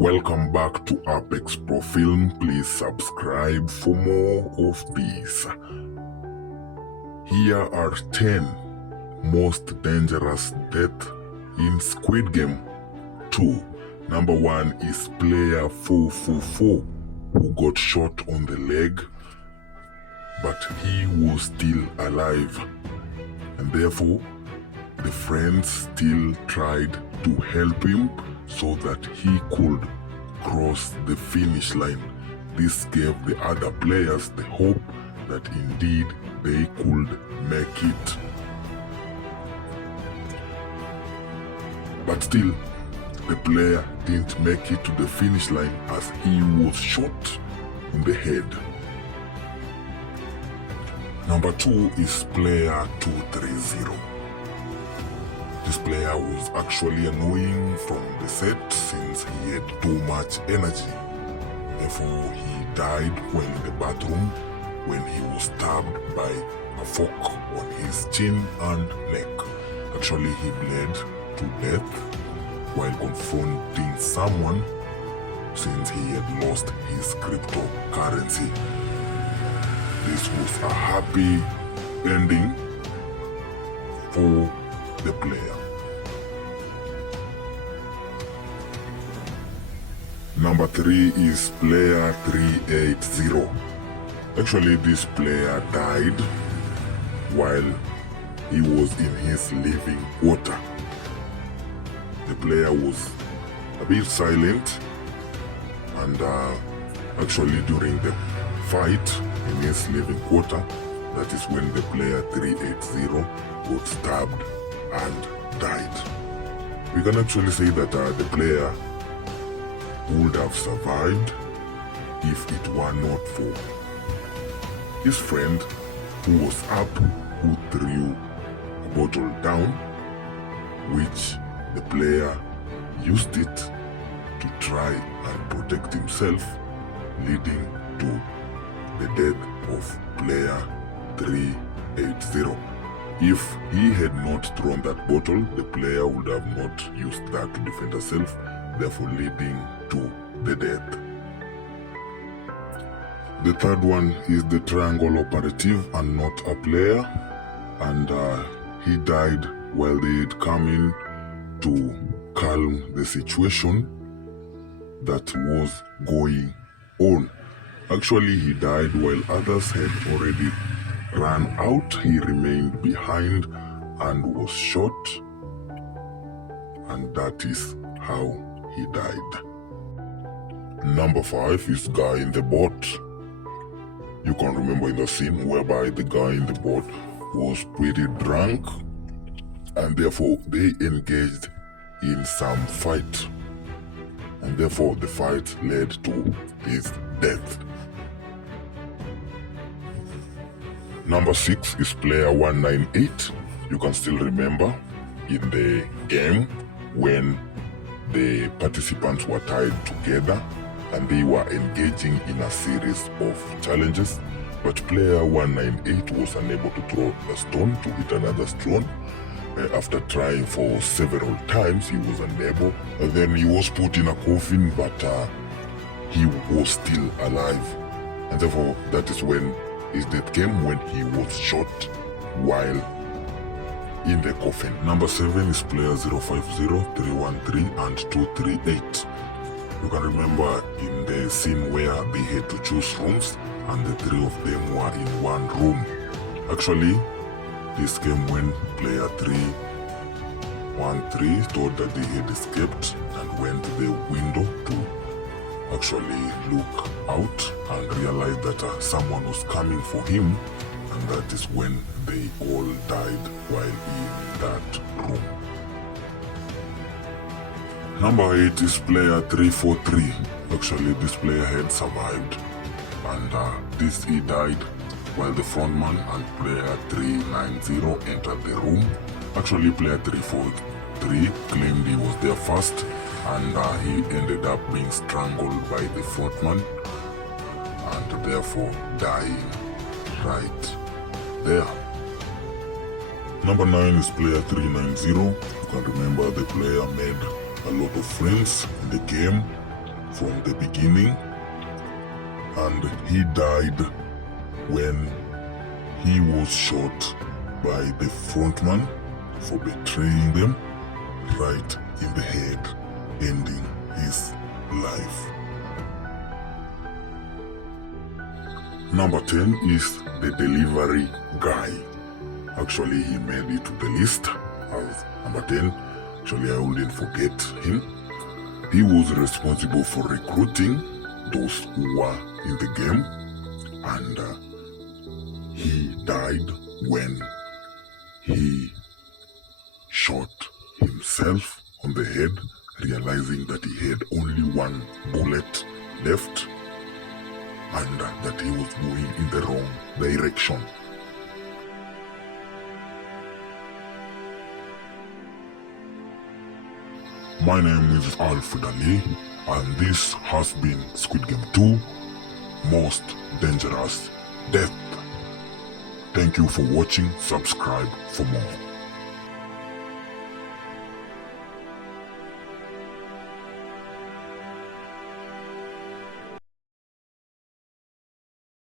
Welcome back to Apex Pro Film. Please subscribe for more of these. Here are 10 most dangerous deaths in Squid Game 2. Number 1 is player 444 who got shot on the leg, but he was still alive, and therefore the friends still tried to help him so that he could cross the finish line. This gave the other players the hope that indeed they could make it. But still, the player didn't make it to the finish line as he was shot in the head. Number 2 is player 230. This player was actually annoying from the set since he had too much energy. Therefore, he died while in the bathroom when he was stabbed by a fork on his chin and neck. Actually, he bled to death while confronting someone since he had lost his cryptocurrency. This was a happy ending for the player. Number 3 is player 380. Actually, this player died while he was in his living quarter. The player was a bit silent, and actually during the fight in his living quarter, that is when the player 380 got stabbed and died. We can actually say that the player would have survived if it were not for his friend who was up, who threw a bottle down, which the player used it to try and protect himself, leading to the death of player 380. If he had not thrown that bottle, the player would have not used that to defend herself, therefore leading to the death. The third one is the triangle operative and not a player, and he died while they had come in to calm the situation that was going on. Actually, he died while others had already ran out. He remained behind and was shot, and that is how he died. Number 5 is guy in the boat. You can remember in the scene whereby the guy in the boat was pretty drunk, and therefore they engaged in some fight, and therefore the fight led to his death. Number 6 is player 198. You can still remember in the game when the participants were tied together and they were engaging in a series of challenges, but player 198 was unable to throw a stone to hit another stone. After trying for several times, he was unable, and then he was put in a coffin, but he was still alive, and therefore that is when his death came, when he was shot while in the coffin. Number 7 is player 050, 313 and 238. You can remember in the scene where they had to choose rooms and the 3 of them were in one room. Actually, this came when player 313 thought that they had escaped and went to the window to actually look out and realize that someone was coming for him, and that is when they all died while in that room. Number 8 is player 343. Actually, this player had survived, and he died while the frontman and player 390 entered the room. Actually, player 343 claimed he was there first, and he ended up being strangled by the frontman and therefore dying right there. Number 9 is player 390. You can remember the player made a lot of friends in the game, from the beginning, and he died when he was shot by the frontman for betraying them right in the head, ending his life. Number 10 is the delivery guy. Actually, he made it to the list as number 10. Actually, I wouldn't forget him. He was responsible for recruiting those who were in the game, and he died when he shot himself on the head, realizing that he had only one bullet left and that he was going in the wrong direction. My name is Alfred Ali, and this has been Squid Game 2, Most Dangerous Death. Thank you for watching. Subscribe for more.